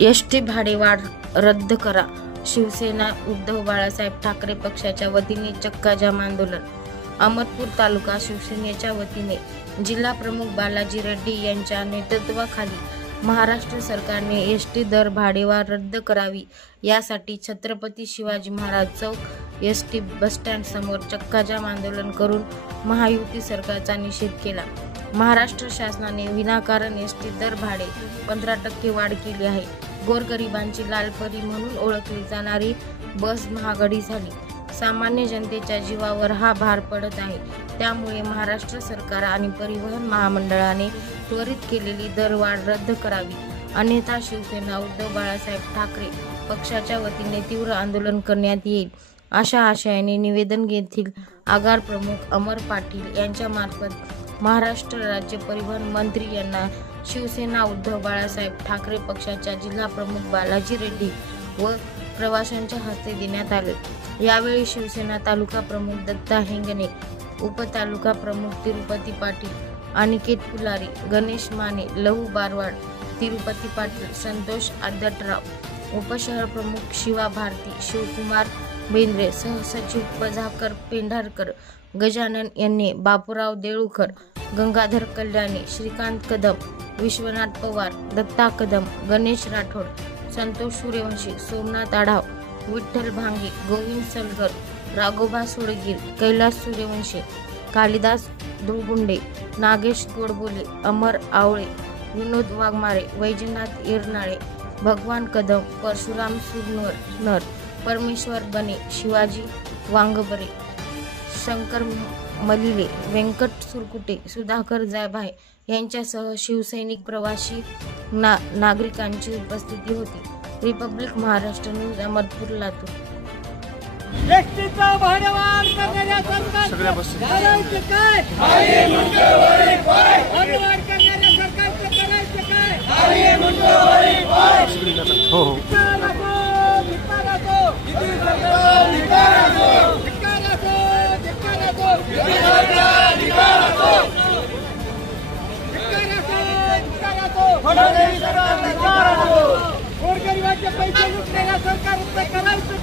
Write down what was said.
ST भाडेवाढ रद्द करा. शिवसेना उद्धव बाळासाहेब ठाकरे पक्षाच्या वतीने चक्काजाम आंदोलन. अहमदपूर तालुका शिवसेनेच्या वतीने जिल्हा प्रमुख बालाजी रेड्डी यांच्या नेतृत्वाखाली महाराष्ट्र सरकारने एसटी दर भाडेवाढ रद्द करावी यासाठी छत्रपती शिवाजी महाराज चौक एसटी बसस्टँड समोर चक्काजाम आंदोलन करून महायुती सरकारचा निषेध केला. महाराष्ट्र शासनाने विनाकारण एसटी दर भाडे 15% वाढ केली आहे. गोरगरिबांची लालपरी म्हणून ओळखली जाणारी बस महागडी झाली. सामान्य जनतेच्या जीवावर हा भार पडत आहे. त्यामुळे महाराष्ट्र सरकार आणि परिवहन महामंडळाने त्वरित केलेली दरवाढ रद्द करावी, अन्यथा शिवसेना उद्धव बाळासाहेब ठाकरे पक्षाच्या वतीने तीव्र आंदोलन करण्यात येईल, अशा आशयाने निवेदन येथील आगार प्रमुख अमर पाटील यांच्या मार्फत महाराष्ट्र राज्य परिवहन मंत्री यांना शिवसेना उद्धव बाळासाहेब ठाकरे पक्षाच्या जिल्हा प्रमुख बालाजी रेड्डी व प्रवाशांच्या हस्ते देण्यात आले. यावेळी शिवसेना तालुका प्रमुख दत्ता हेंगणे, उपतालुका प्रमुख तिरुपती पाटील, अनिकेत पुलारी, गणेश माने, लहू बारवाड, तिरुपती पाटील, संतोष आदटराव, उपशहर प्रमुख शिवा भारती, शिवकुमार बेंद्रे, सहसचिव प्रभाकर पेंढारकर, गजानन यांनी, बापूराव देळूकर, गंगाधर कल्याणी, श्रीकांत कदम, विश्वनाथ पवार, दत्ता कदम, गणेश राठोड, संतोष सूर्यवंशी, सोमनाथ आढाव, विठ्ठल भांगे, गोविंद सलगर, राघोबा सोडगीर, कैलास सूर्यवंशी, कालिदास धुळगुंडे, नागेश गोडबोले, अमर आवळे, विनोद वाघमारे, वैजनाथ इरनाळे, भगवान कदम, परशुराम सुरनर, परमेश्वर बने, शिवाजी वांगबरे, शंकर मलिले, व्यंकट सुरकुटे, सुधाकर जायभाय यांच्यासह शिवसैनिक, प्रवासी, नागरिकांची उपस्थिती होती. Republic Maharashtra news, Ahmedpur, Latur. एसटीचा भाडेवाढ करणाऱ्या सरकारचं करायचं काय? भाडेवाढ करणाऱ्या सरकारचं करायचं काय? हो हो. गोरगरिबांचे पैसे लुटलेल्या सरकारचं करायचं